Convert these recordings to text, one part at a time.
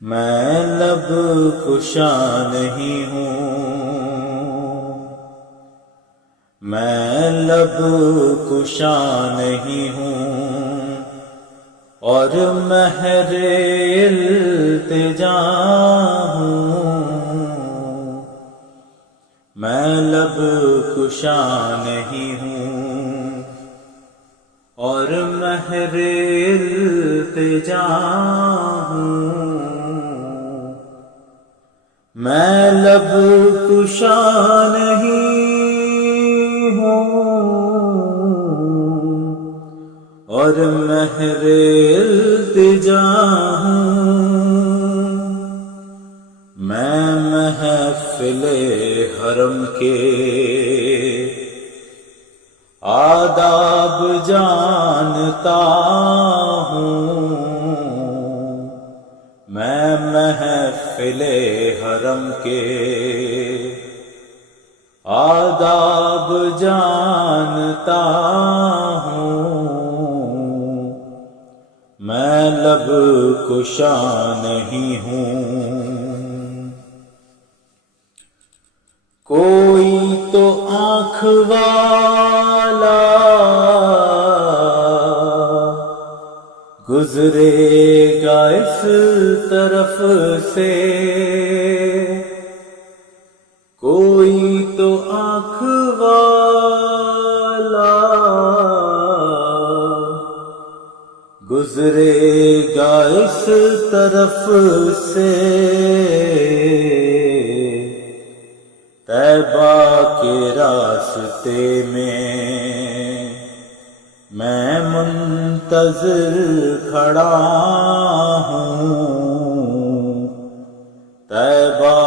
میں لب کشا نہیں ہوں، میں لب کشا نہیں ہوں، اور مہر التجا ہوں۔ میں لب کشا نہیں ہوں اور مہر التجا ہوں۔ میں لب کشا نہیں ہوں اور مہر التجا ہوں۔ میں محفل حرم کے آداب جانتا ہوں۔ میں محفل حرم کے آداب جانتا ہوں۔ میں لب کشا نہیں ہوں۔ کوئی تو آنکھ والا گزرے گا اس طرف سے، کوئی تو آنکھ والا گزرے گا اس طرف سے۔ طیبہ کے راستے میں منتظر کھڑا ہوں۔ طیبہ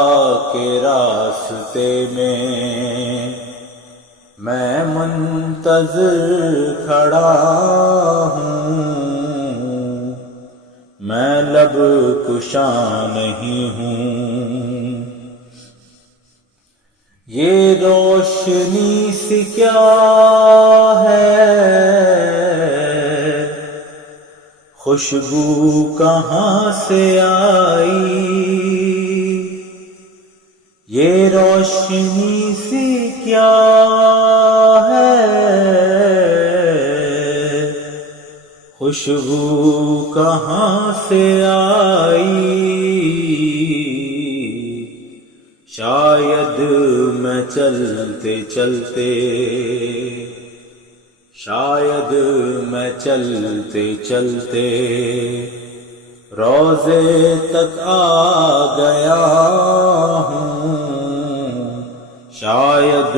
کے راستے میں منتظر کھڑا ہوں۔ میں لب کشا نہیں ہوں۔ یہ روشنی سی کیا ہے، خوشبو کہاں سے آئی؟ یہ روشنی سی کیا ہے، خوشبو کہاں سے آئی؟ شاید میں چلتے چلتے، شاید میں چلتے چلتے روضے تک آ گیا ہوں۔ شاید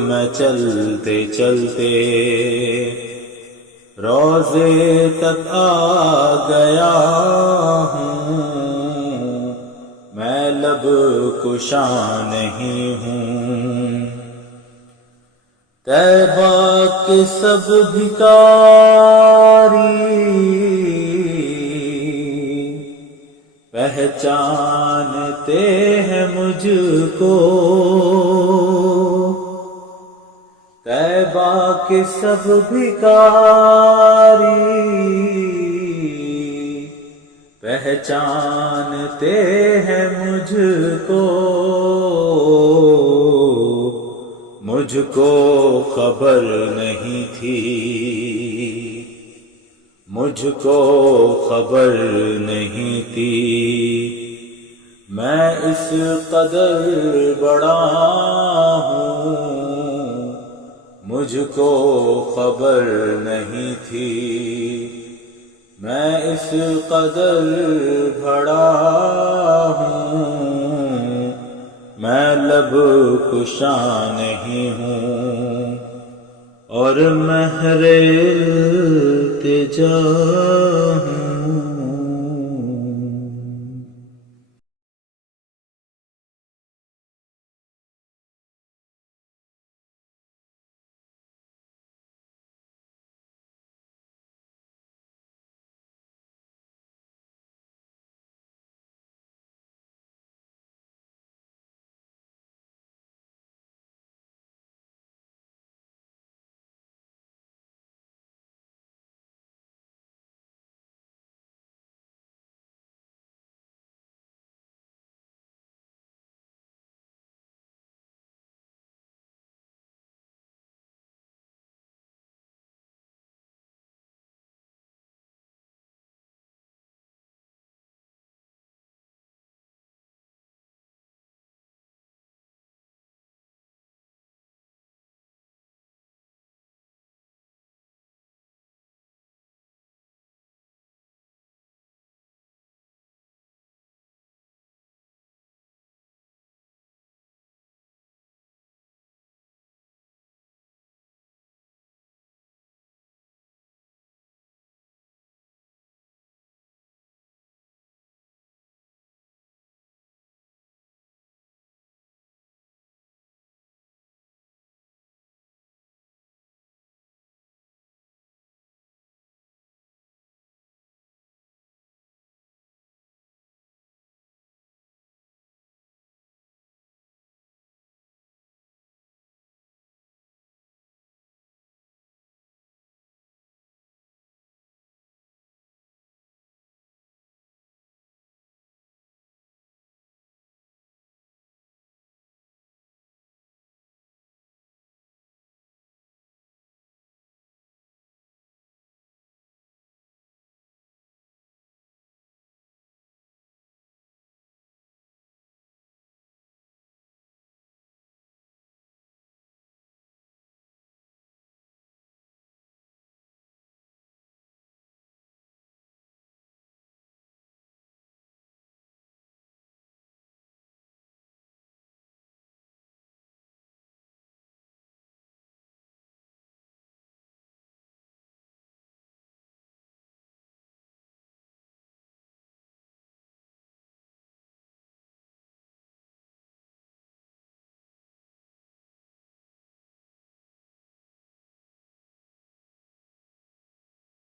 میں چلتے چلتے روضے تک آ گیا ہوں۔ میں لب کشا نہیں ہوں۔ طیبہ کے سب بھکاری پہچانتے ہیں مجھ کو، طیبہ کے سب بھکاری پہچانتے ہیں مجھ کو۔ مجھ کو خبر نہیں تھی، مجھ کو خبر نہیں تھی، میں اس قدر بڑا ہوں۔ مجھ کو خبر نہیں تھی، میں اس قدر بڑا ہوں۔ میں لب کشا نہیں ہوں اور مہر التجا